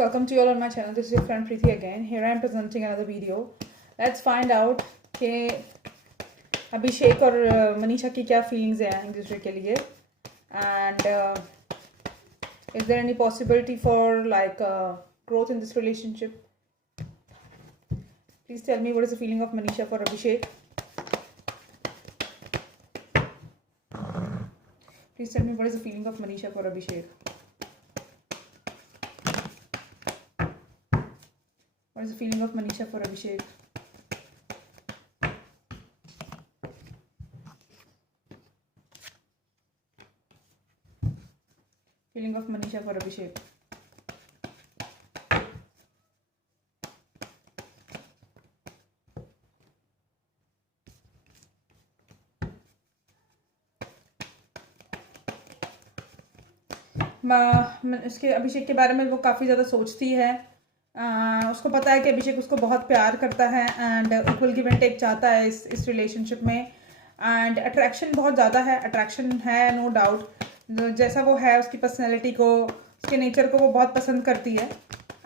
welcome to you all on my channel. This is your friend Preeti again. Here I am presenting another video. Let's find out कि अभिषेक और मनीषा की क्या feelings हैं एक दूसरे के लिए, and is there any possibility for like growth in this relationship? Please tell me what is the feeling of Manisha for Abhishek. Please tell me what is the feeling of Manisha for Abhishek. What is the feeling of Manisha for Abhishek? Feeling of Manisha for Abhishek. इसके अभिषेक के बारे में वो काफ़ी ज़्यादा सोचती है। उसको पता है कि अभिषेक उसको बहुत प्यार करता है and equal give and take चाहता है इस रिलेशनशिप में, एंड अट्रैक्शन बहुत ज़्यादा है, अट्रैक्शन है नो डाउट। जैसा वो है उसकी पर्सनैलिटी को, उसके नेचर को वो बहुत पसंद करती है,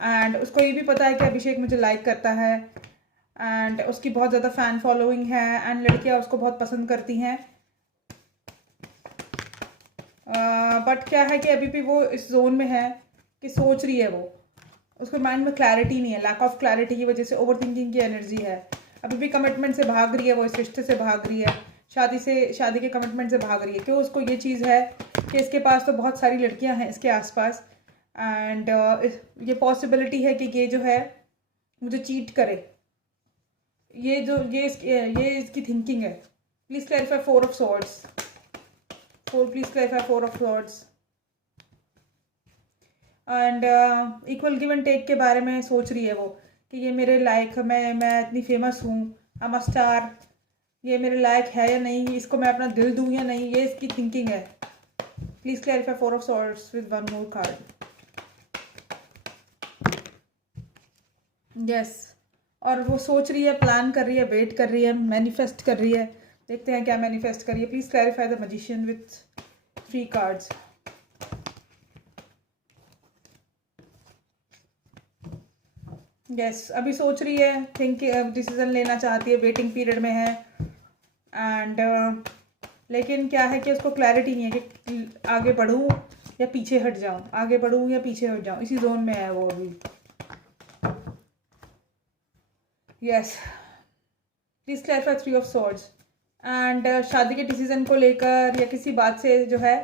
एंड उसको ये भी पता है कि अभिषेक मुझे लाइक करता है एंड उसकी बहुत ज़्यादा फ़ैन फॉलोइंग है एंड लड़कियाँ उसको बहुत पसंद करती हैं। बट क्या है कि अभी भी वो इस जोन में है कि सोच रही है, वो उसके माइंड में क्लैरिटी नहीं है, लैक ऑफ क्लैरिटी की वजह से ओवर थिंकिंग की एनर्जी है। अभी भी कमिटमेंट से भाग रही है, वो इस रिश्ते से भाग रही है, शादी के कमिटमेंट से भाग रही है। क्यों? उसको ये चीज़ है कि इसके पास तो बहुत सारी लड़कियां हैं इसके आसपास, एंड ये पॉसिबिलिटी है कि ये जो है मुझे चीट करे। ये इसकी थिंकिंग है। Please clarify four of swords. Please clarify four of swords. And equal give and take के बारे में सोच रही है वो कि ये मेरे लायक, मैं इतनी फेमस हूँ, आई एम अ स्टार, ये मेरे लायक है या नहीं, इसको मैं अपना दिल दूँ या नहीं, ये इसकी थिंकिंग है। Please clarify four of swords with one more card. Yes, और वो सोच रही है, प्लान कर रही है, वेट कर रही है, मैनिफेस्ट कर रही है। देखते हैं क्या मैनिफेस्ट कर रही है। Please clarify the magician with 3 cards. Yes, अभी सोच रही है, डिसीजन लेना चाहती है, वेटिंग पीरियड में है, एंड लेकिन क्या है कि उसको क्लैरिटी नहीं है कि आगे बढ़ूँ या पीछे हट जाऊँ, आगे बढ़ूँ या पीछे हट जाऊँ, इसी जोन में है वो अभी। Yes, please clarify 3 of swords. And शादी के डिसीजन को लेकर या किसी बात से जो है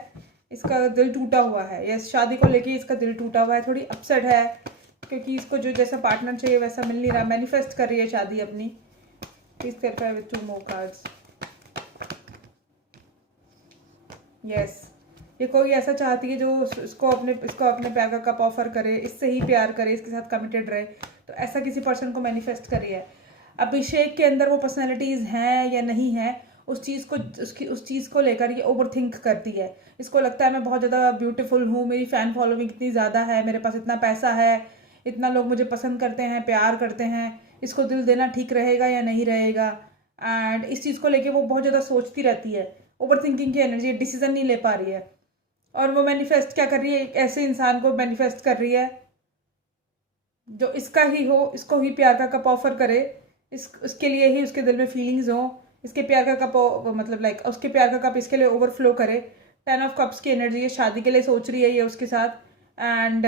इसका दिल टूटा हुआ है। यस, शादी को लेके इसका दिल टूटा हुआ है, थोड़ी अपसेट है क्योंकि इसको जो जैसा पार्टनर चाहिए वैसा मिल नहीं रहा। मैनिफेस्ट कर रही है शादी अपनी। Please clarify with 2 more cards. Yes, ये कोई ऐसा चाहती है जो इसको अपने प्यार का कप ऑफर करे, इससे ही प्यार करे, इसके साथ कमिटेड रहे। तो ऐसा किसी पर्सन को मैनिफेस्ट कर रही है। अभिषेक के अंदर वो पर्सनैलिटीज़ हैं या नहीं है, उस चीज़ को लेकर ये ओवर थिंक करती है। इसको लगता है मैं बहुत ज़्यादा ब्यूटीफुल हूँ, मेरी फ़ैन फॉलोइंग इतनी ज़्यादा है, मेरे पास इतना पैसा है, इतना लोग मुझे पसंद करते हैं, प्यार करते हैं, इसको दिल देना ठीक रहेगा या नहीं रहेगा। एंड इस चीज़ को लेके वो बहुत ज़्यादा सोचती रहती है, ओवर थिंकिंग की एनर्जी, डिसीजन नहीं ले पा रही है। और वो मैनिफेस्ट क्या कर रही है, एक ऐसे इंसान को मैनिफेस्ट कर रही है जो इसका ही हो, इसको ही प्यार का कप ऑफर करे, उसके लिए ही उसके दिल में फीलिंग्स हो, इसके प्यार का कप मतलब लाइक उसके प्यार का कप इसके लिए ओवरफ्लो करे। 10 ऑफ कप्स की एनर्जी है, शादी के लिए सोच रही है ये उसके साथ, एंड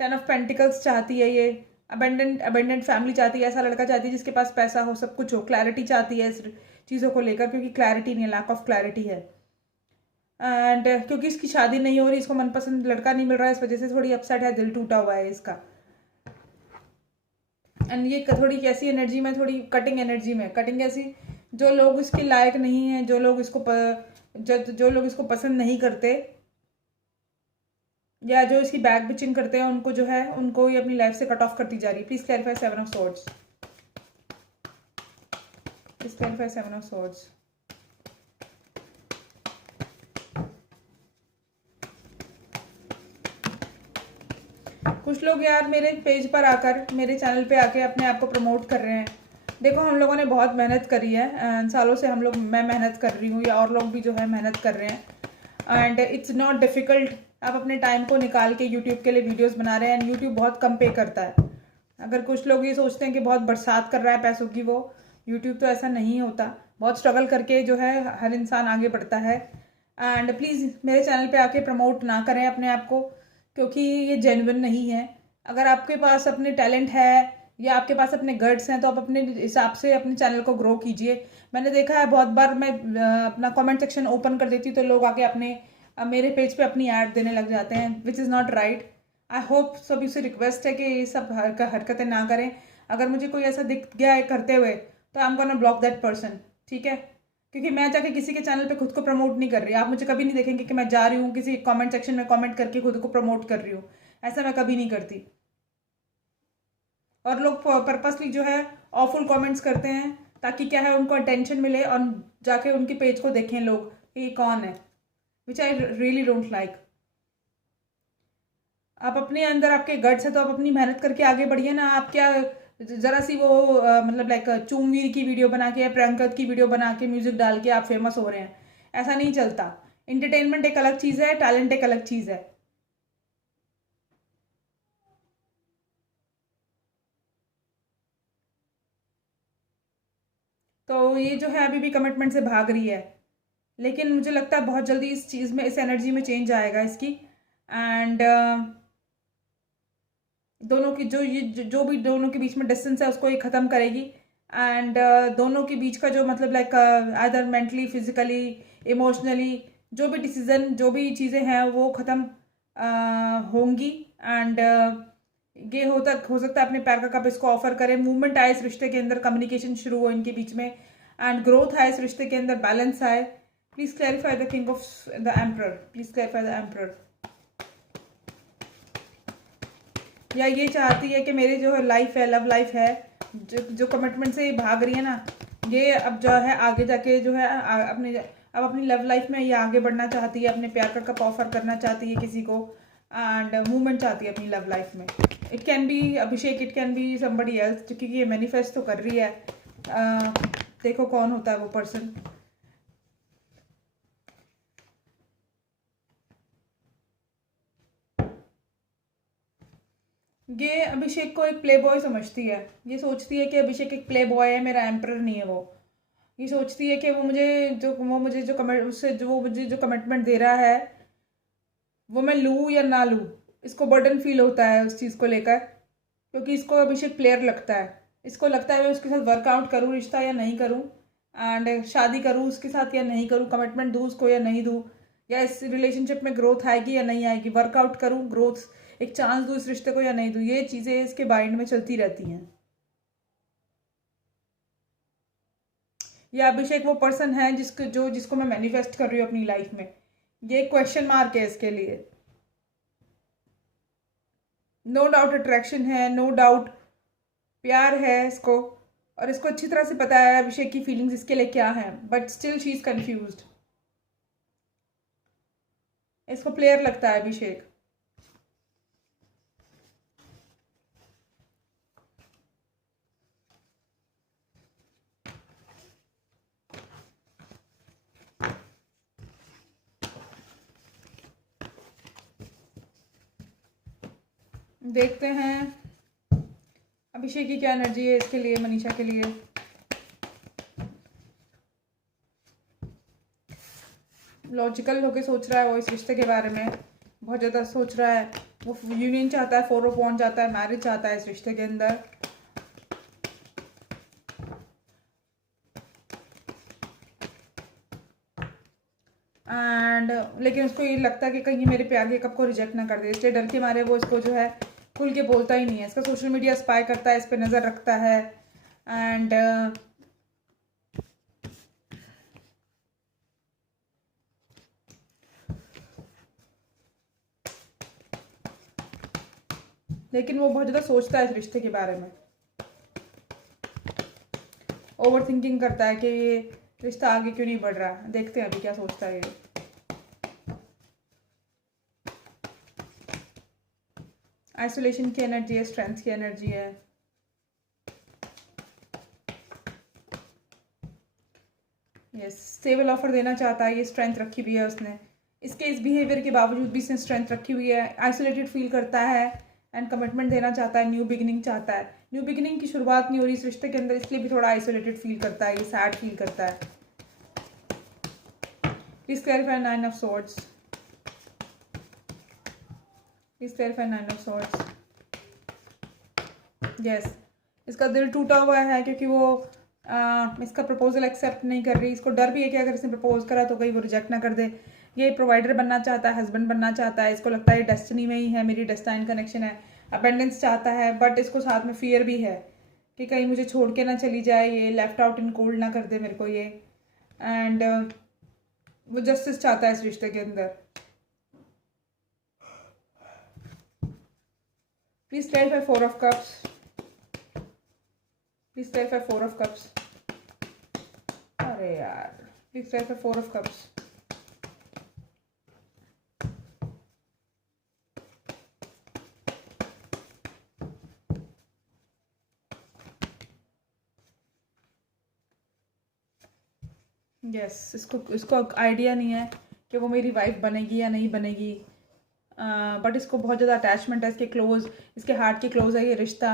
10 ऑफ पेंटिकल्स चाहती है ये, अबेंडेंट फैमिली चाहती है, ऐसा लड़का चाहती है जिसके पास पैसा हो, सब कुछ हो, क्लैरिटी चाहती है इस चीज़ों को लेकर, क्योंकि क्लैरिटी नहीं है, लैक ऑफ क्लैरिटी है। एंड क्योंकि इसकी शादी नहीं हो रही, इसको मनपसंद लड़का नहीं मिल रहा है, इस वजह से थोड़ी अपसेट है, दिल टूटा हुआ है इसका। एंड ये थोड़ी कैसी एनर्जी में, थोड़ी कटिंग एनर्जी में, कटिंग ऐसी, जो लोग इसके लायक नहीं हैं, जो लोग इसको पसंद नहीं करते या जो इसकी बैक बिचिंग करते हैं, उनको जो है उनको ये अपनी लाइफ से कट ऑफ करती जा रही है। Please clarify 7 of swords. Please clarify 7 of swords. कुछ लोग यार मेरे पेज पर आकर, मेरे चैनल पे आके अपने आप को प्रमोट कर रहे हैं। देखो, हम लोगों ने बहुत मेहनत करी है, सालों से मैं मेहनत कर रही हूँ, या और लोग भी जो है मेहनत कर रहे हैं, एंड इट्स नॉट डिफ़िकल्ट आप अपने टाइम को निकाल के यूट्यूब के लिए वीडियोस बना रहे हैं एंड यूट्यूब बहुत कम पे करता है। अगर कुछ लोग ये सोचते हैं कि बहुत बरसात कर रहा है पैसों की, वो यूट्यूब तो ऐसा नहीं होता। बहुत स्ट्रगल करके जो है हर इंसान आगे बढ़ता है। एंड प्लीज़ मेरे चैनल पे आके प्रमोट ना करें अपने आप को, क्योंकि ये जेन्युइन नहीं है। अगर आपके पास अपने टैलेंट है या आपके पास अपने गट्स हैं तो आप अपने हिसाब से अपने चैनल को ग्रो कीजिए। मैंने देखा है बहुत बार मैं अपना कमेंट सेक्शन ओपन कर देती हूँ तो लोग आके अपने मेरे पेज पे अपनी ऐड देने लग जाते हैं, which is not right. I hope सभी से रिक्वेस्ट है कि ये सब हरकतें ना करें। अगर मुझे कोई ऐसा दिख गया है करते हुए तो I am gonna block that person, ठीक है? क्योंकि मैं जाके किसी के चैनल पे खुद को प्रमोट नहीं कर रही। आप मुझे कभी नहीं देखेंगे कि मैं जा रही हूँ किसी कमेंट सेक्शन में कमेंट करके खुद को प्रमोट कर रही हूँ। ऐसा मैं कभी नहीं करती। और लोग पर्पसली जो है ऑफुल कमेंट्स करते हैं ताकि क्या है उनको अटेंशन मिले और जाके उनके पेज को देखें लोग कि ये कौन है, विच आई रियली डोंट लाइक। आप अपने अंदर आपके गट्स है तो आप अपनी मेहनत करके आगे बढ़िए ना। आप क्या जरा सी वो मतलब लाइक चूमवीर की वीडियो बना के या प्रियंका की वीडियो बना के म्यूजिक डाल के आप फेमस हो रहे हैं, ऐसा नहीं चलता। इंटरटेनमेंट एक अलग चीज़ है, टैलेंट एक अलग चीज़ है। तो ये जो है अभी भी कमिटमेंट से भाग रही है, लेकिन मुझे लगता है बहुत जल्दी इस चीज़ में, इस एनर्जी में चेंज आएगा इसकी। एंड दोनों की जो भी दोनों के बीच में डिस्टेंस है उसको ये ख़त्म करेगी। एंड दोनों के बीच का जो मतलब like either mentally, physically, emotionally जो भी डिसीजन, जो भी चीज़ें हैं वो ख़त्म होंगी। एंड ये हो सकता है अपने पैर का कप इसको ऑफर करें। मूवमेंट आए इस रिश्ते के अंदर, कम्युनिकेशन शुरू हो इनके बीच में, एंड ग्रोथ आए इस रिश्ते के अंदर, बैलेंस आए। Please clarify the king of the emperor, please clarify the emperor. या ये चाहती है कि मेरी जो लाइफ है, लव लाइफ है, जो कमिटमेंट से भाग रही है ना, ये अब जो है आगे जाके जो है अब अपनी लव लाइफ में ये आगे बढ़ना चाहती है, अपने प्यार का कप ऑफर करना चाहती है किसी को, एंड मूवमेंट चाहती है अपनी लव लाइफ में। It can be Abhishek, it can be somebody else, क्योंकि ये मैनिफेस्ट तो कर रही है। देखो कौन होता है वो पर्सन। ये अभिषेक को एक प्ले बॉय समझती है। ये सोचती है कि अभिषेक एक प्ले बॉय है, मेरा एम्परर नहीं है वो। ये सोचती है कि वो मुझे जो कमिट उससे जो वो मुझे जो कमिटमेंट दे रहा है वो मैं लूँ या ना लूँ, इसको बर्डन फील होता है उस चीज़ को लेकर, क्योंकि इसको अभिषेक प्लेयर लगता है। इसको लगता है मैं उसके साथ वर्कआउट करूँ रिश्ता या नहीं करूँ, एंड शादी करूँ उसके साथ या नहीं करूँ, कमिटमेंट दूँ उसको या नहीं दूँ, या इस रिलेशनशिप में ग्रोथ आएगी या नहीं आएगी, वर्कआउट करूँ, ग्रोथ एक चांस दूँ इस रिश्ते को या नहीं दूँ। ये चीज़ें इसके माइंड में चलती रहती हैं। या अभिषेक वो पर्सन है जिसको मैं मैनिफेस्ट कर रही हूँ अपनी लाइफ में, ये क्वेश्चन मार्क है इसके लिए। नो डाउट अट्रैक्शन है, नो डाउट प्यार है इसको, और इसको अच्छी तरह से पता है अभिषेक की फीलिंग्स इसके लिए क्या है, but still she is confused. इसको प्लेयर लगता है अभिषेक। देखते हैं अभिषेक की क्या एनर्जी है इसके लिए, मनीषा के लिए। लॉजिकल होके सोच रहा है वो इस रिश्ते के बारे में, बहुत ज़्यादा सोच रहा है। वो यूनियन चाहता है, 4 ऑफ वांड चाहता है, मैरिज चाहता है इस रिश्ते के अंदर। एंड लेकिन उसको ये लगता है कि कहीं मेरे प्यार के कप को रिजेक्ट ना कर दे, इसलिए डर के मारे वो इसको जो है खुल के बोलता ही नहीं है। इसका सोशल मीडिया स्पाई करता है, इस पर नज़र रखता है। एंड लेकिन वो बहुत ज़्यादा सोचता है इस रिश्ते के बारे में, ओवर थिंकिंग करता है कि ये रिश्ता आगे क्यों नहीं बढ़ रहा। देखते हैं अभी क्या सोचता है ये। आइसोलेशन की एनर्जी है, स्ट्रेंथ की एनर्जी है। यस, स्टेबल ऑफर देना चाहता है, ये स्ट्रेंथ रखी भी है उसने। इसके इस बिहेवियर के बावजूद भी इसने स्ट्रेंथ रखी हुई है, आइसोलेटेड फील करता है एंड कमिटमेंट देना चाहता है, न्यू बिगिनिंग चाहता है। न्यू बिगिनिंग की शुरुआत नहीं हो रही इस रिश्ते के अंदर, इसलिए भी थोड़ा आइसोलेटेड फील करता है, ये सैड फील करता है। Please clarify 9 of swords. Please clarify 9 of swords. Yes, इसका दिल टूटा हुआ है क्योंकि वो इसका प्रपोजल एक्सेप्ट नहीं कर रही। इसको डर भी है कि अगर इसने प्रपोज करा तो कहीं वो रिजेक्ट ना कर दे। ये प्रोवाइडर बनना चाहता है, हस्बैंड बनना चाहता है, इसको लगता है डेस्टिनी में ही है, मेरी डेस्टाइन कनेक्शन है। अपेंडेंस चाहता है, बट इसको साथ में फियर भी है कि कहीं मुझे छोड़ के ना चली जाए, ये लेफ्ट आउट इन कोल्ड ना कर दे मेरे को ये। एंड वो जस्टिस चाहता है इस रिश्ते के अंदर। Please clarify 4 of cups. Please clarify 4 of cups. अरे यार, please clarify 4 of cups. Yes, इसको आइडिया नहीं है कि वो मेरी वाइफ बनेगी या नहीं बनेगी, बट इसको बहुत ज़्यादा अटैचमेंट है, इसके हार्ट के क्लोज है ये रिश्ता।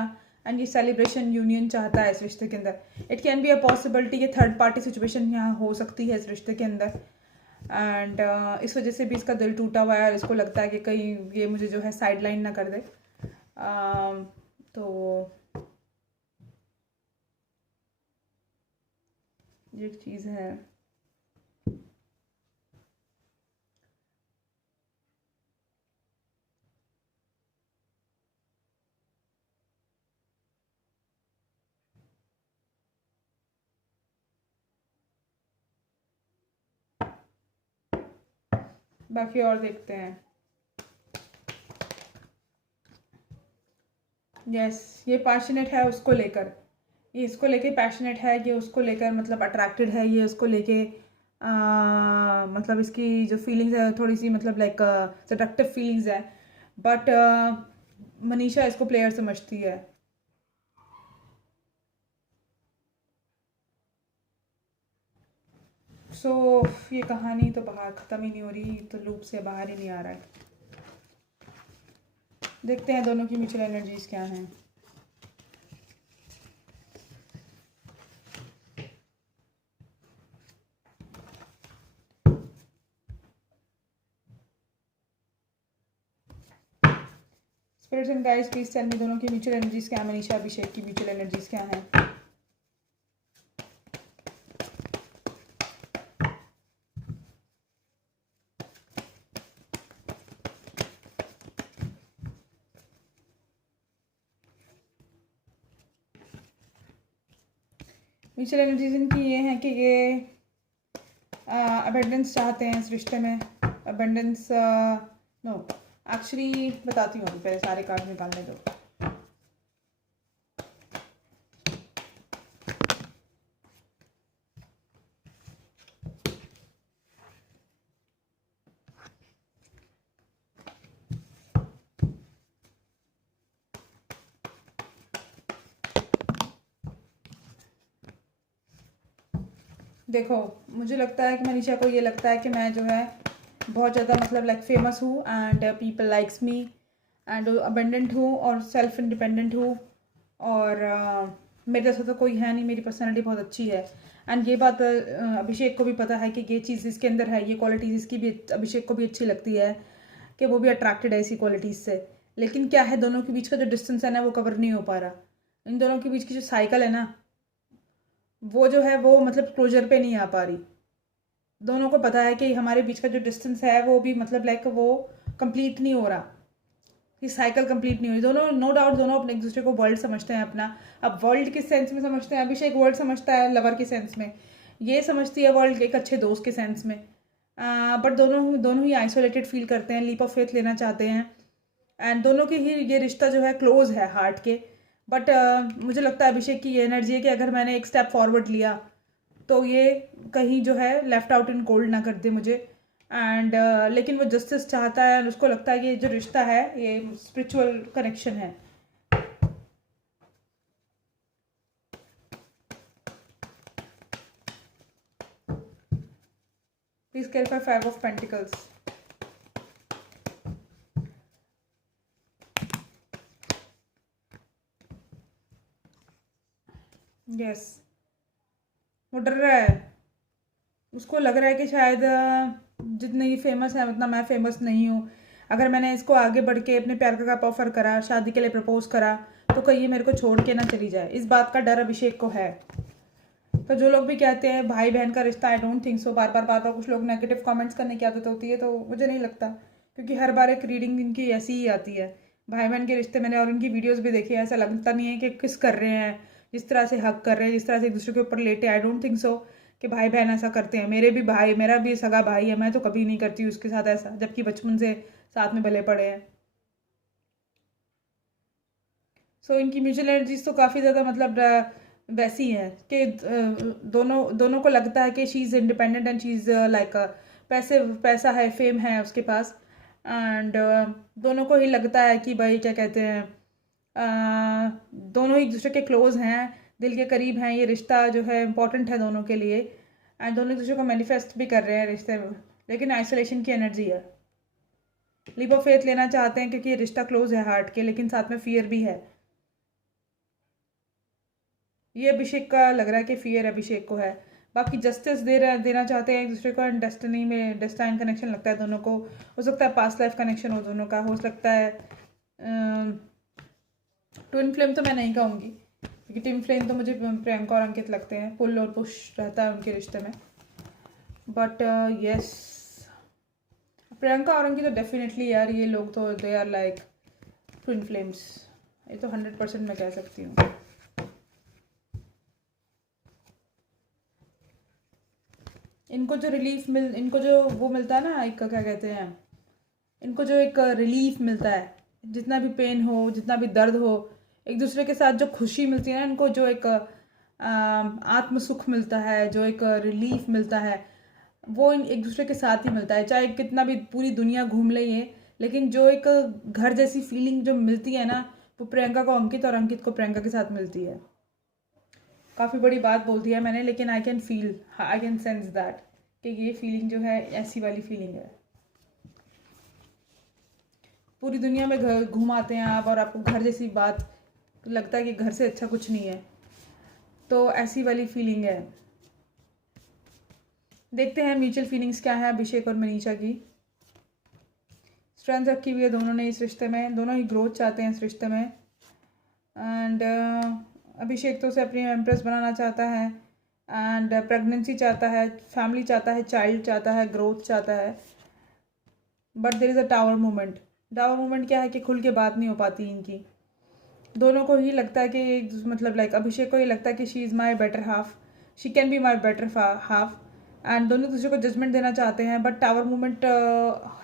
एंड ये सेलिब्रेशन यूनियन चाहता है इस रिश्ते के अंदर। It can be a possibility कि थर्ड पार्टी सिचुएशन यहाँ हो सकती है इस रिश्ते के अंदर। एंड इस वजह से भी इसका दिल टूटा हुआ है और इसको लगता है कि कहीं ये मुझे जो है साइड लाइन ना कर दे। तो ये चीज़ है। बाकी और देखते हैं। यस, ये पैशनेट है उसको लेकर, ये इसको लेके पैशनेट है, ये उसको लेकर मतलब अट्रैक्टेड है, ये उसको लेके मतलब इसकी जो फीलिंग्स है थोड़ी सी मतलब लाइक सेडक्टिव फीलिंग्स है। बट मनीषा इसको प्लेयर समझती है। सो ये कहानी तो बाहर ख़त्म ही नहीं हो रही, तो लूप से बाहर ही नहीं आ रहा है। देखते हैं दोनों की म्यूचुअल एनर्जीज क्या हैं। Spirits and guides please tell me दोनों की म्यूचुअल एनर्जीज क्या है, मनीषा अभिषेक की म्यूचुअल एनर्जीज क्या हैं। म्यूचुअल एनर्जीज इनकी ये हैं कि ये अबेंडेंस चाहते हैं इस रिश्ते में। अबेंडेंस नो, एक्चुअली बताती हूँ, पहले सारे कार्ड निकालने दो। देखो, मुझे लगता है कि मनीषा को ये लगता है कि मैं जो है बहुत ज़्यादा मतलब लाइक फेमस हूँ and people likes me and abundant हूँ और सेल्फ इंडिपेंडेंट हूँ और मेरे जैसा तो कोई है नहीं, मेरी पर्सनैलिटी बहुत अच्छी है। एंड ये बात अभिषेक को भी पता है कि ये चीज़ इसके अंदर है, ये क्वालिटीज़ इसकी भी अभिषेक को भी अच्छी लगती है कि वो भी अट्रैक्टेड है इसी क्वालिटीज़ से। लेकिन क्या है, दोनों के बीच का जो डिस्टेंस है ना वो कवर नहीं हो पा रहा। इन दोनों के बीच की जो साइकिल है ना वो जो है वो मतलब क्लोजर पे नहीं आ पा रही। दोनों को पता है कि हमारे बीच का जो डिस्टेंस है वो भी मतलब लाइक वो कंप्लीट नहीं हो रहा, ये साइकिल कंप्लीट नहीं हुई। दोनों नो डाउट दोनों अपने एक दूसरे को वर्ल्ड समझते हैं अपना। अब वर्ल्ड किस सेंस में समझते हैं, अभिषेक वर्ल्ड समझता है लवर के सेंस में, ये समझती है वर्ल्ड एक अच्छे दोस्त के सेंस में। बट दोनों ही आइसोलेटेड फील करते हैं, लीप ऑफ फेथ लेना चाहते हैं एंड दोनों के ही ये रिश्ता जो है क्लोज है हार्ट के। बट मुझे लगता है अभिषेक की ये एनर्जी है कि अगर मैंने एक स्टेप फॉरवर्ड लिया तो ये कहीं जो है लेफ्ट आउट इन कोल्ड ना कर दे मुझे। एंड लेकिन वो जस्टिस चाहता है और उसको लगता है कि ये जो रिश्ता है ये स्पिरिचुअल कनेक्शन है। Please clarify 5 of pentacles. Yes, वो डर रहा है। उसको लग रहा है कि शायद जितने ये फेमस है उतना मैं फेमस नहीं हूँ। अगर मैंने इसको आगे बढ़ के अपने प्यार का कप ऑफर करा, शादी के लिए प्रपोज करा, तो कहीं ये मेरे को छोड़ के ना चली जाए। इस बात का डर अभिषेक को है। तो जो लोग भी कहते हैं भाई बहन का रिश्ता, आई डोंट थिंक सो। बार बार कुछ लोग नेगेटिव कमेंट्स करने की आदत होती है, तो मुझे नहीं लगता, क्योंकि हर बार एक रीडिंग इनकी ऐसी ही आती है। भाई बहन के रिश्ते मैंने और उनकी वीडियोस भी देखी है, ऐसा लगता नहीं है कि किस कर रहे हैं, जिस तरह से हक कर रहे हैं, जिस तरह से एक दूसरे के ऊपर लेटे। आई डोंट थिंक सो कि भाई बहन ऐसा करते हैं। मेरा भी सगा भाई है, मैं तो कभी नहीं करती उसके साथ ऐसा, जबकि बचपन से साथ में भले पड़े हैं। सो इनकी म्यूचुअल एनर्जीज तो काफ़ी ज़्यादा मतलब वैसी है कि दोनों दोनों को लगता है कि she is independent and she is like पैसा है, फेम है उसके पास। एंड दोनों को ही लगता है कि भाई क्या कहते हैं, दोनों एक दूसरे के क्लोज हैं, दिल के करीब हैं। ये रिश्ता जो है इम्पोर्टेंट है दोनों के लिए, एंड दोनों एक दूसरे को मैनिफेस्ट भी कर रहे हैं रिश्ते में। लेकिन आइसोलेशन की एनर्जी है। लीप ऑफ फेथ लेना चाहते हैं क्योंकि ये रिश्ता क्लोज है हार्ट के, लेकिन साथ में फियर भी है। ये अभिषेक का लग रहा है कि फियर अभिषेक को है। बाकी जस्टिस देना चाहते हैं एक दूसरे को, एंड डेस्टिनी में डेस्टाइन कनेक्शन लगता है दोनों को। हो सकता है पास्ट लाइफ कनेक्शन हो दोनों का, हो सकता है ट्विन फ्लेम तो मैं नहीं कहूँगी, क्योंकि ट्विन फ्लेम तो मुझे प्रियंका और अंकित लगते हैं, पुल और पुश रहता है उनके रिश्ते में। बट यस, प्रियंका और अंकित तो डेफिनेटली यार, ये लोग तो they are like twin flames, ये तो 100% मैं कह सकती हूँ। इनको जो वो मिलता है ना, एक क्या कहते हैं, इनको जो एक रिलीफ मिलता है, जितना भी पेन हो, जितना भी दर्द हो, एक दूसरे के साथ जो खुशी मिलती है ना इनको, जो एक आत्म सुख मिलता है, जो एक रिलीफ मिलता है, वो एक दूसरे के साथ ही मिलता है। चाहे कितना भी पूरी दुनिया घूम ले ये, लेकिन जो एक घर जैसी फीलिंग जो मिलती है ना, वो प्रियंका को अंकित और अंकित को प्रियंका के साथ मिलती है। काफ़ी बड़ी बात बोल दी है मैंने, लेकिन I can feel, I can sense that कि ये फीलिंग जो है ऐसी वाली फीलिंग है। पूरी दुनिया में घर घूम आते हैं आप, और आपको घर जैसी बात लगता है कि घर से अच्छा कुछ नहीं है, तो ऐसी वाली फीलिंग है। देखते हैं म्यूचुअल फीलिंग्स क्या है अभिषेक और मनीषा की। स्ट्रेंथ रखी हुई है दोनों ने इस रिश्ते में, दोनों ही ग्रोथ चाहते हैं इस रिश्ते में। एंड अभिषेक तो उसे अपनी एम्प्रेस बनाना चाहता है, एंड प्रेगनेंसी चाहता है, फैमिली चाहता है, चाइल्ड चाहता है, ग्रोथ चाहता है। But there is a tower movement. Tower movement क्या है कि खुल के बात नहीं हो पाती इनकी। दोनों को ही लगता है कि मतलब लाइक अभिषेक को ही लगता है कि she is my better half, she can be my better half, and दोनों दूसरे को जजमेंट देना चाहते हैं, बट टावर मूवमेंट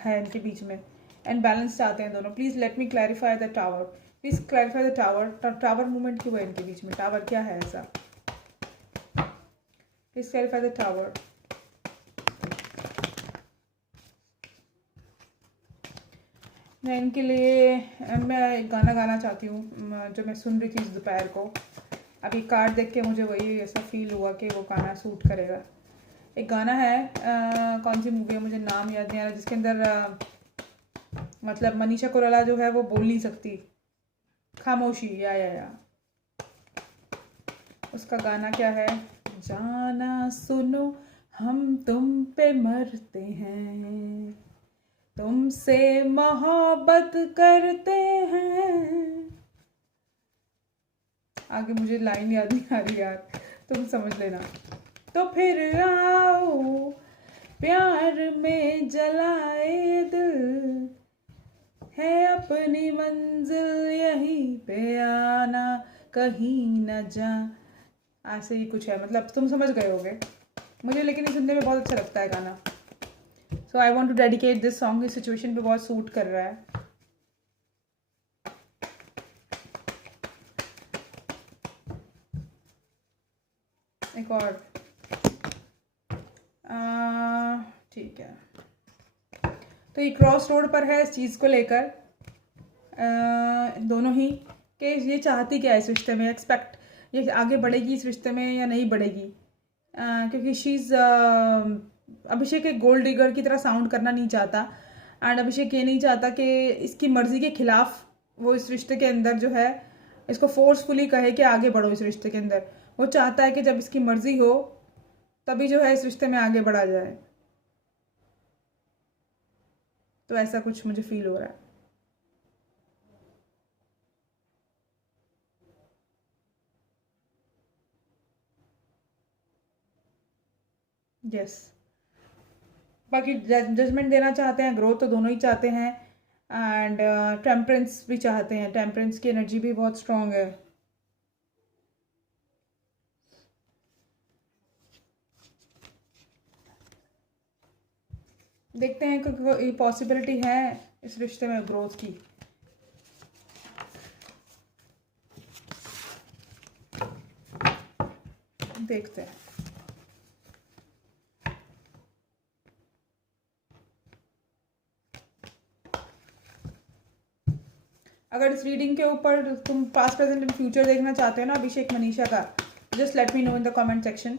है इनके बीच में, एंड बैलेंस चाहते हैं दोनों। Please let me clarify the tower, please clarify the tower. Tower movement क्यों है इनके बीच में? टावर क्या है ऐसा? Please clarify the tower. मैं इनके लिए मैं एक गाना गाना चाहती हूँ जो मैं सुन रही थी इस दोपहर को। अभी कार्ड देख के मुझे वही ऐसा फील हुआ कि वो गाना सूट करेगा। एक गाना है, कौन सी मूवी है मुझे नाम याद नहीं आ रहा, जिसके अंदर मतलब मनीषा कोइराला जो है वो बोल नहीं सकती, खामोशी, या उसका गाना क्या है, जाना सुनो हम तुम पे मरते हैं, तुमसे मोहब्बत करते हैं। आगे मुझे लाइन याद नहीं आ रही यार, तुम समझ लेना। तो फिर आओ प्यार में जलाए दिल, है अपनी मंजिल यहीं पे आना, कहीं न जा। ऐसे ही कुछ है, मतलब तुम समझ गए होगे मुझे, लेकिन ये सुनने में बहुत अच्छा लगता है गाना। So I want to dedicate this song, इस सिचुएशन पे बहुत सूट कर रहा है। एक और ठीक है, तो ये क्रॉस रोड पर है इस चीज़ को लेकर दोनों ही, कि ये चाहती क्या है इस रिश्ते में, एक्सपेक्ट ये आगे बढ़ेगी इस रिश्ते में या नहीं बढ़ेगी। क्योंकि शीज़ अभिषेक एक गोल्ड डिगर की तरह साउंड करना नहीं चाहता, एंड अभिषेक ये नहीं चाहता कि इसकी मर्ज़ी के खिलाफ वो इस रिश्ते के अंदर जो है इसको फोर्सफुली कहे कि आगे बढ़ो इस रिश्ते के अंदर। वो चाहता है कि जब इसकी मर्जी हो तभी जो है इस रिश्ते में आगे बढ़ा जाए। तो ऐसा कुछ मुझे फील हो रहा है। यस, बाकी जजमेंट देना चाहते हैं, ग्रोथ तो दोनों ही चाहते हैं, एंड टेम्परेंस भी चाहते हैं। टेम्परेंस की एनर्जी भी बहुत स्ट्रांग है। देखते हैं कि पॉसिबिलिटी है इस रिश्ते में ग्रोथ की। देखते हैं। अगर इस रीडिंग के ऊपर तुम पास्ट प्रेजेंट एंड फ्यूचर देखना चाहते हो ना अभिषेक मनीषा का, just let me know in the comment section.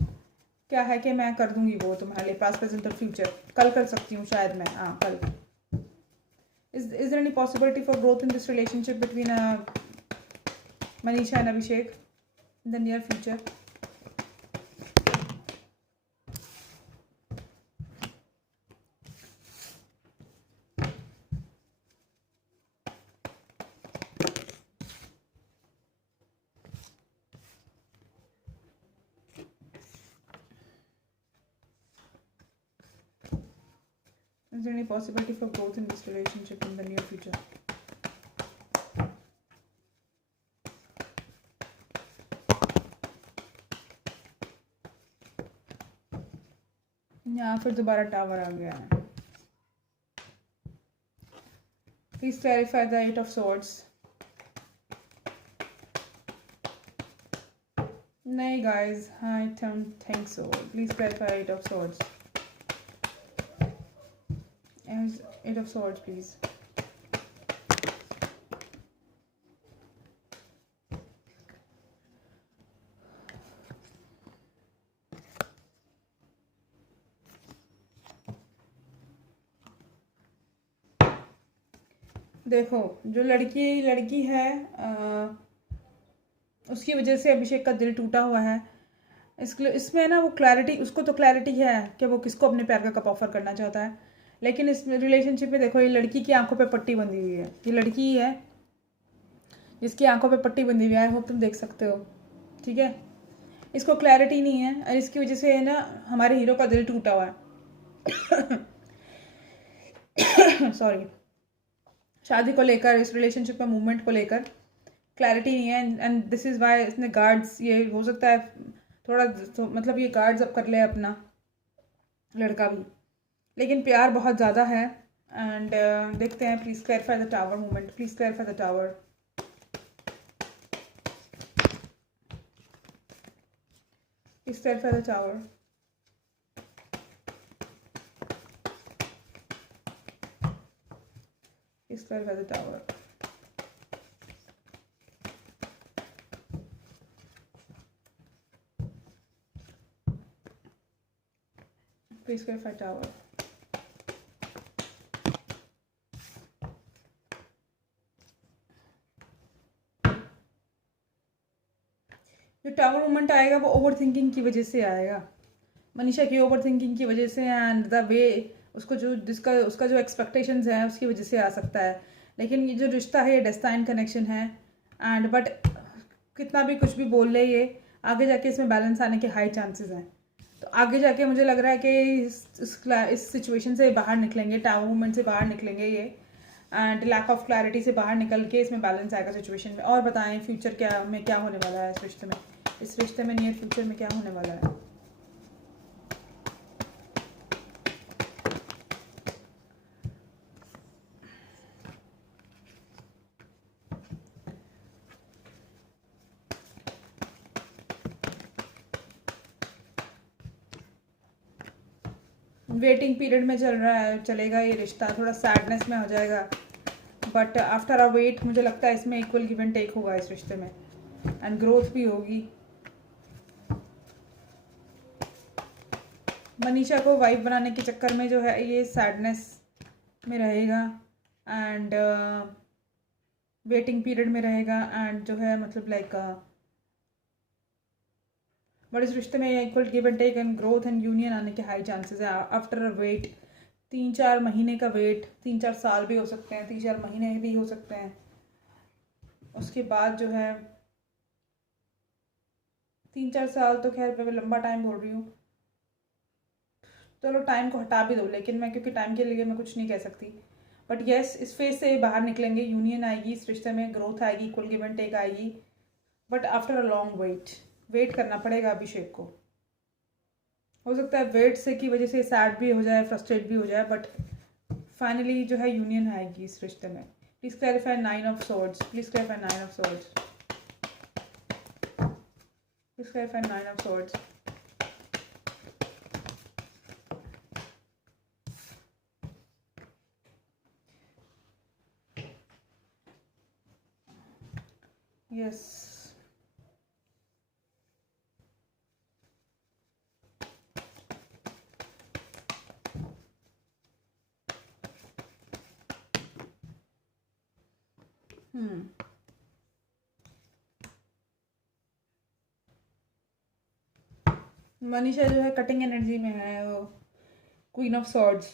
क्या है कि मैं कर दूंगी वो तुम्हारे लिए पास्ट प्रेजेंट और फ्यूचर। कल कर सकती हूँ शायद मैं, हाँ कल। Is there any possibility for growth in this relationship between Manisha and Abhishek in the near future? Is there any possibility for growth in this relationship in the near future? यहाँ फिर दोबारा टावर आ गया है। Please clarify the Eight of Swords. नहीं guys, I don't think so. Please clarify Eight of Swords. Eight of Swords, please. देखो, जो लड़की है उसकी वजह से अभिषेक का दिल टूटा हुआ है। इसमें ना वो क्लैरिटी, उसको तो क्लैरिटी है कि वो किसको अपने प्यार का कप ऑफर करना चाहता है, लेकिन इस रिलेशनशिप में देखो ये लड़की की आंखों पे पट्टी बंधी हुई है। ये लड़की ही है जिसकी आंखों पे पट्टी बंधी हुई है। आई होप तुम देख सकते हो, ठीक है। इसको क्लैरिटी नहीं है और इसकी वजह से ना हमारे हीरो का दिल टूटा हुआ है। सॉरी। शादी को लेकर, इस रिलेशनशिप का मूवमेंट को लेकर क्लैरिटी नहीं है, एंड दिस इज़ वाई इसने गार्ड्स, ये हो सकता है थोड़ा तो मतलब ये गार्ड्स अप कर ले अपना लड़का भी, लेकिन प्यार बहुत ज़्यादा है। एंड देखते हैं। Please clarify the tower movement, please clarify the tower, please clarify the tower. Please clarify the tower. Please clarify tower. जो टावर मोमेंट आएगा वो ओवर थिंकिंग की वजह से आएगा, मनीषा की ओवर थिंकिंग की वजह से, एंड द वे उसको जो उसका जो एक्सपेक्टेशंस हैं उसकी वजह से आ सकता है। लेकिन ये जो रिश्ता है ये डेस्टाइन कनेक्शन है, एंड बट कितना भी कुछ भी बोल ले ये आगे जाके इसमें बैलेंस आने के हाई चांसेस हैं। तो आगे जाके मुझे लग रहा है कि इस सिचुएशन से बाहर निकलेंगे, टावर मूवमेंट से बाहर निकलेंगे ये, एंड लैक ऑफ क्लैरिटी से बाहर निकल के इसमें बैलेंस आएगा सिचुएशन में। और बताएं फ्यूचर क्या होने वाला है इस रिश्ते में नियर फ्यूचर में क्या होने वाला है? वेटिंग पीरियड में चलेगा ये रिश्ता, थोड़ा सैडनेस में हो जाएगा, बट आफ्टर अ वेट मुझे लगता है इसमें इक्वल गिव एंड टेक होगा इस रिश्ते में, एंड ग्रोथ भी होगी। मनीषा को वाइफ बनाने के चक्कर में जो है ये सैडनेस में रहेगा, एंड वेटिंग पीरियड में रहेगा, एंड जो है मतलब लाइक बट इस रिश्ते में equal give and take and growth and union आने के हाई चांसेस है आफ्टर अ वेट। 3-4 महीने का वेट, 3-4 साल भी हो सकते हैं, 3-4 महीने भी हो सकते हैं। उसके बाद जो है 3-4 साल तो खैर मैं लंबा टाइम बोल रही हूँ, चलो टाइम को हटा भी दो, लेकिन मैं क्योंकि टाइम के लिए मैं कुछ नहीं कह सकती। बट येस, इस फेज से बाहर निकलेंगे, यूनियन आएगी, इस रिश्ते में ग्रोथ आएगी, इक्वल गिव एंड टेक आएगी, but after a long wait करना पड़ेगा अभिषेक को। हो सकता है वेट से की वजह से सैड भी हो जाए, फ्रस्ट्रेट भी हो जाए, बट फाइनली जो है यूनियन आएगी इस रिश्ते में। Please clarify 9 of swords, please clarify 9 of swords, please clarify 9 of swords. Yes, Manisha जो है कटिंग एनर्जी में है, वो क्वीन ऑफ सॉर्ड्स,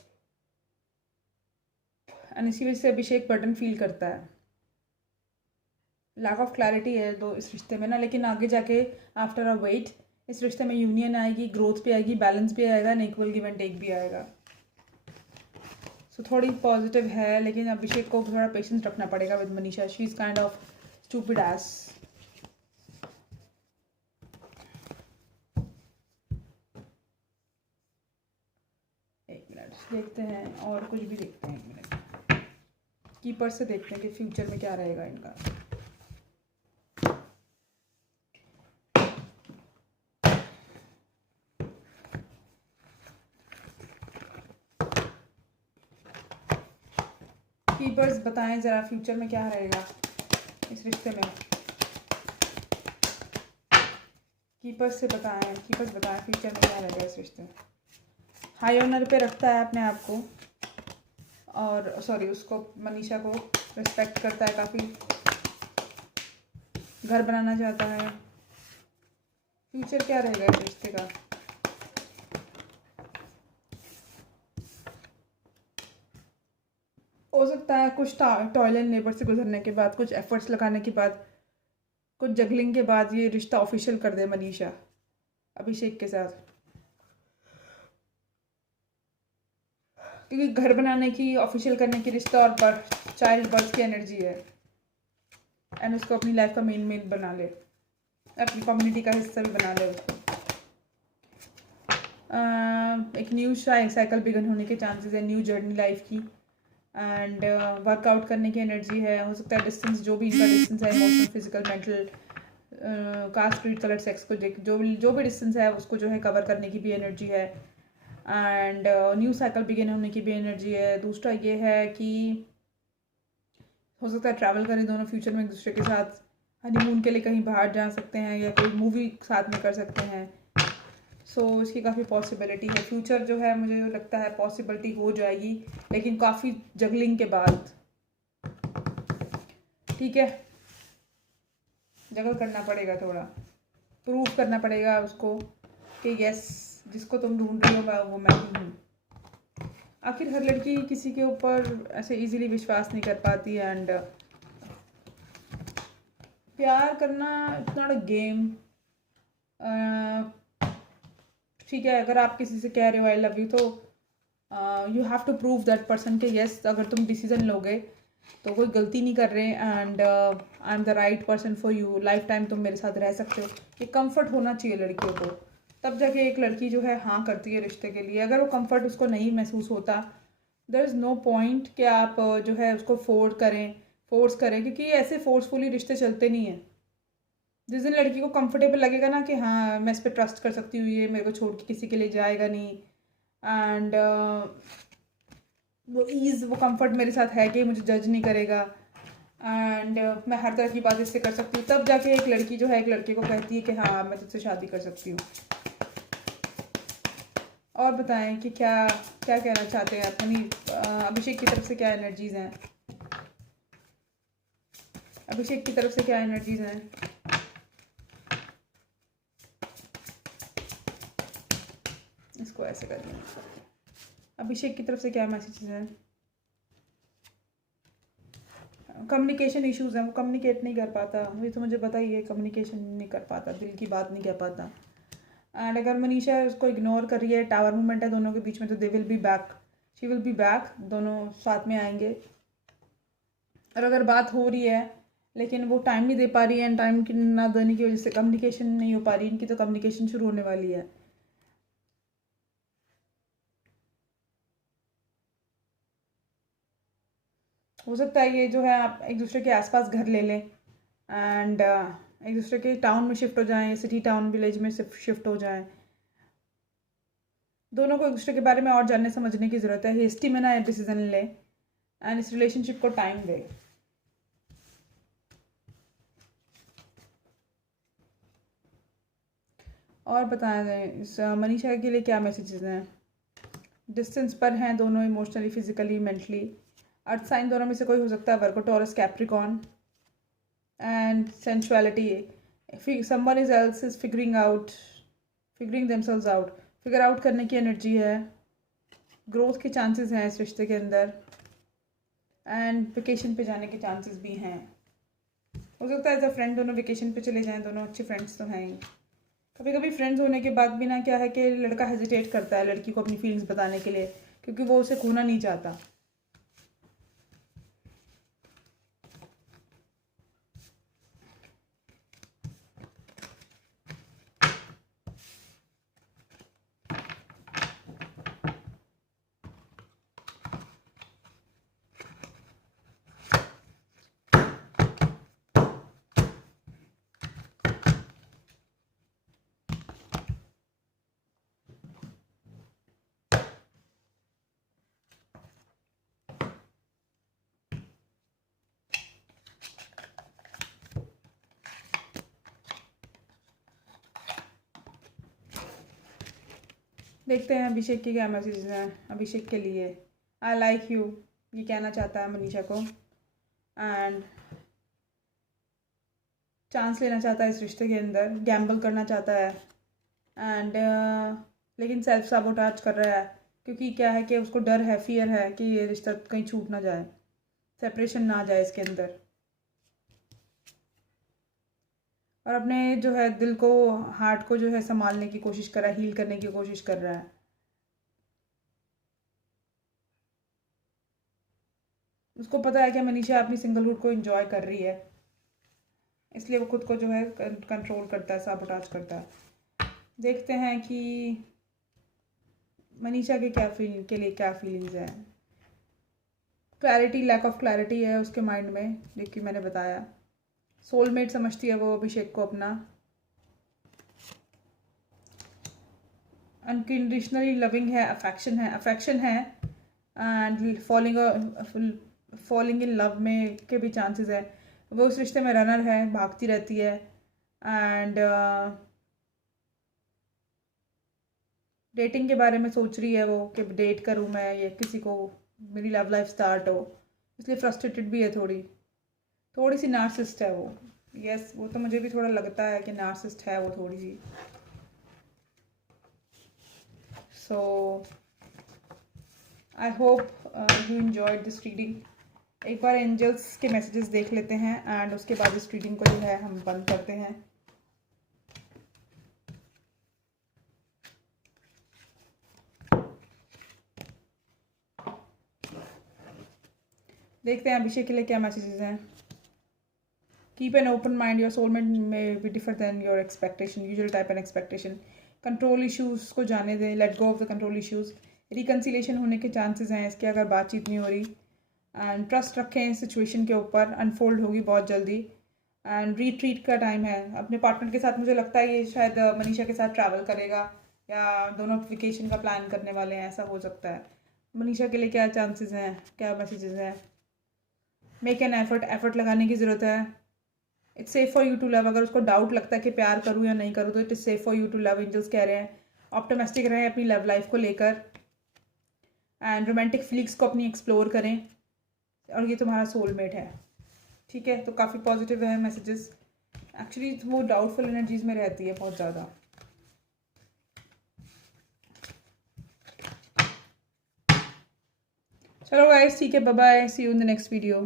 एंड इसी वजह से अभिषेक बर्डन फील करता है। लैक ऑफ क्लैरिटी है दो इस रिश्ते में ना, लेकिन आगे जाके आफ्टर अ वेट इस रिश्ते में यूनियन आएगी, ग्रोथ भी आएगी, बैलेंस भी आएगा, and equal give and take भी आएगा। सो थोड़ी पॉजिटिव है, लेकिन अभिषेक को थोड़ा पेशेंस रखना पड़ेगा with Manisha. She is kind of stupid S. एक मिनट देखते हैं, और कुछ भी देखते हैं। एक मिनट कीपर से देखते हैं कि फ्यूचर में क्या रहेगा इनका। कीपर्स बताएं ज़रा फ्यूचर में क्या रहेगा इस रिश्ते में। कीपर्स बताएं फ्यूचर में क्या रहेगा इस रिश्ते में। हाई ऑनर पे रखता है अपने आप को, और सॉरी उसको, मनीषा को रिस्पेक्ट करता है काफ़ी, घर बनाना चाहता है। फ्यूचर क्या रहेगा इस रिश्ते का। हो सकता है कुछ टॉयल एंड लेबर से गुजरने के बाद, कुछ एफर्ट्स लगाने के बाद, कुछ जगलिंग के बाद ये रिश्ता ऑफिशियल कर दे मनीषा अभिषेक के साथ, क्योंकि घर बनाने की, ऑफिशियल करने की रिश्ता और चाइल्ड बर्थ की एनर्जी है, एंड उसको अपनी लाइफ का मेन बना ले, अपनी कम्युनिटी का हिस्सा भी बना ले उसको। एक न्यू साइकिल बिगन होने के चांसेस है, न्यू जर्नी लाइफ की, एंड वर्कआउट करने की एनर्जी है। हो सकता है डिस्टेंस, जो भी इनका डिस्टेंस है, emotional, physical, mental, caste, creed, colour, sex को देख, जो भी डिस्टेंस है उसको जो है कवर करने की भी एनर्जी है, एंड न्यू साइकिल बिगिन होने की भी एनर्जी है। दूसरा ये है कि हो सकता है ट्रैवल करें दोनों फ्यूचर में एक दूसरे के साथ, हनीमून के लिए कहीं बाहर जा सकते हैं, या कोई मूवी साथ में कर सकते हैं। इसकी काफ़ी पॉसिबिलिटी है। फ्यूचर जो है मुझे लगता है पॉसिबिलिटी हो जाएगी, लेकिन काफ़ी जगलिंग के बाद। ठीक है, जगल करना पड़ेगा, थोड़ा प्रूव करना पड़ेगा उसको कि यस, जिसको तुम ढूंढ रही हो वो मैं ही हूँ। आखिर हर लड़की किसी के ऊपर ऐसे इजीली विश्वास नहीं कर पाती, एंड प्यार करना इट्स नॉट अ गेम। ठीक है, अगर आप किसी से कह रहे हो आई लव यू, तो you have to prove that person के यस, अगर तुम डिसीजन लोगे तो कोई गलती नहीं कर रहे, and I am the right person for you, life time तुम मेरे साथ रह सकते हो। ये कंफर्ट होना चाहिए लड़कियों को, तब जाके एक लड़की जो है हाँ करती है रिश्ते के लिए। अगर वो कंफर्ट उसको नहीं महसूस होता, देयर इज़ नो पॉइंट कि आप जो है उसको फोर्स करें, क्योंकि ऐसे फोर्सफुली रिश्ते चलते नहीं हैं। जिस दिन लड़की को कंफर्टेबल लगेगा ना कि हाँ मैं इस पर ट्रस्ट कर सकती हूँ, ये मेरे को छोड़ के किसी के लिए जाएगा नहीं, एंड वो कंफर्ट मेरे साथ है कि मुझे जज नहीं करेगा, एंड मैं हर तरह की बात इससे कर सकती हूँ, तब जाके एक लड़की जो है एक लड़के को कहती है कि हाँ मैं तुझसे शादी कर सकती हूँ। और बताएं कि क्या क्या कहना चाहते हैं अपनी अभिषेक की तरफ से क्या एनर्जीज हैं, अभिषेक की तरफ से क्या एनर्जीज हैं। इसको ऐसे कर लेंगे। अभिषेक की तरफ से क्या मैसेजेस हैं? कम्युनिकेशन इश्यूज हैं, वो कम्युनिकेट नहीं कर पाता, अभी तो मुझे पता ही है, कम्युनिकेशन नहीं कर पाता, दिल की बात नहीं कह पाता। एंड अगर मनीषा उसको इग्नोर कर रही है, टावर मूवमेंट है दोनों के बीच में, तो they will be back, she will be back, दोनों साथ में आएंगे। और अगर बात हो रही है लेकिन वो टाइम नहीं दे पा रही है, एंड टाइम की ना देने की वजह से कम्युनिकेशन नहीं हो पा रही इनकी, तो कम्युनिकेशन शुरू होने वाली है। हो सकता है ये जो है आप एक दूसरे के आसपास घर ले लें, एंड एक दूसरे के टाउन में शिफ्ट हो जाएं, सिटी टाउन विलेज में शिफ्ट हो जाएं। दोनों को एक दूसरे के बारे में और जानने समझने की ज़रूरत है, हेस्टी में ना डिसीजन ले, एंड इस रिलेशनशिप को टाइम दे। और बताया जाए इस मनीषा के लिए क्या मैसेजेस हैं? डिस्टेंस पर हैं दोनों, emotionally, physically, mentally. Earth sign दोनों में से कोई हो सकता है, Virgo, Taurus, Capricorn. And sensuality, someone is else is figuring themselves out, figure out करने की एनर्जी है। ग्रोथ के चांसेस हैं इस रिश्ते के अंदर, एंड वेकेशन पे जाने के चांसेस भी हैं। हो सकता है एज अ फ्रेंड दोनों वेकेशन पे चले जाएं, दोनों अच्छे फ्रेंड्स तो हैं ही। कभी कभी फ्रेंड्स होने के बाद भी ना क्या है कि लड़का हेजिटेट करता है लड़की को अपनी फीलिंग्स बताने के लिए, क्योंकि वो उसे खोना नहीं चाहता। देखते हैं अभिषेक के क्या मैसेजेस हैं अभिषेक के लिए। आई लाइक यू, ये कहना चाहता है मनीषा को, एंड चांस लेना चाहता है इस रिश्ते के अंदर, गैम्बल करना चाहता है, एंड लेकिन सेल्फ साबोटाज कर रहा है, क्योंकि क्या है कि उसको डर है, फियर है कि ये रिश्ता कहीं छूट ना जाए, सेपरेशन ना आ जाए इसके अंदर। और अपने जो है दिल को, हार्ट को जो है संभालने की कोशिश कर रहा है, हील करने की कोशिश कर रहा है। उसको पता है कि मनीषा अपनी सिंगलहुड को एंजॉय कर रही है, इसलिए वो खुद को जो है कंट्रोल करता है, साबोटाज करता है। देखते हैं कि मनीषा के क्या फीलिंग्स हैं। क्लैरिटी, लैक ऑफ क्लैरिटी है उसके माइंड में, जो कि मैंने बताया। सोलमेट समझती है वो अभिषेक को अपना, अनकंडीशनली लविंग है, अफेक्शन है, एंड फॉलिंग इन लव में के भी चांसेस है। वो उस रिश्ते में रनर है, भागती रहती है, एंड डेटिंग के बारे में सोच रही है वो कि डेट करूँ मैं, या किसी को मेरी लव लाइफ स्टार्ट हो, इसलिए फ्रस्ट्रेटेड भी है, थोड़ी सी नार्सिस्ट है वो। यस, वो तो मुझे भी थोड़ा लगता है कि नार्सिस्ट है वो थोड़ी सी। So I hope you enjoyed this reading. एक बार एंजल्स के मैसेजेस देख लेते हैं, एंड उसके बाद इस रीडिंग को जो है हम बंद करते हैं। देखते हैं अभिषेक के लिए क्या मैसेजेस हैं। Keep an open mind, your soulmate may be differ than your expectation, usual type and expectation. Control issues को जाने दें, let go of the control issues. Reconciliation होने के चांसेस हैं इसके, अगर बातचीत नहीं हो रही। एंड ट्रस्ट रखें सिचुएशन के ऊपर, अनफोल्ड होगी बहुत जल्दी। एंड रीट्रीट का टाइम है अपने पार्टनर के साथ। मुझे लगता है ये शायद मनीषा के साथ ट्रैवल करेगा, या दोनों वेकेशन का प्लान करने वाले हैं, ऐसा हो सकता है। मनीषा के लिए क्या चांसेस हैं, क्या मैसेजेस हैं? मेक एन एफर्ट लगाने की ज़रूरत है। It's safe for you to love, अगर उसको डाउट लगता है कि प्यार करूँ या नहीं करूँ, तो it is safe for you to love, angels कह रहे हैं। ऑप्टिमिस्टिक रहें अपनी लव लाइफ को लेकर, एंड रोमांटिक फीलिंग्स को अपनी एक्सप्लोर करें, और ये तुम्हारा सोलमेट है। ठीक है, तो काफ़ी पॉजिटिव है मैसेजेस। एक्चुअली वो डाउटफुल एनर्जीज में रहती है बहुत ज़्यादा। चलो गाइस, ठीक है, bye bye, see you in the next video.